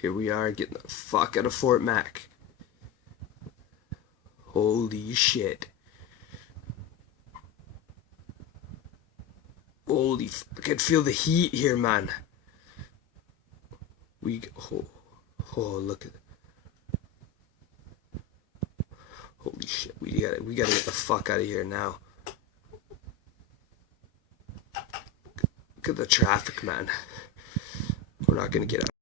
Here we are, getting the fuck out of Fort Mac. Holy shit. Holy I can feel the heat here, man. Look at it. Holy shit, we gotta get the fuck out of here now. Look at the traffic, man. We're not gonna get out.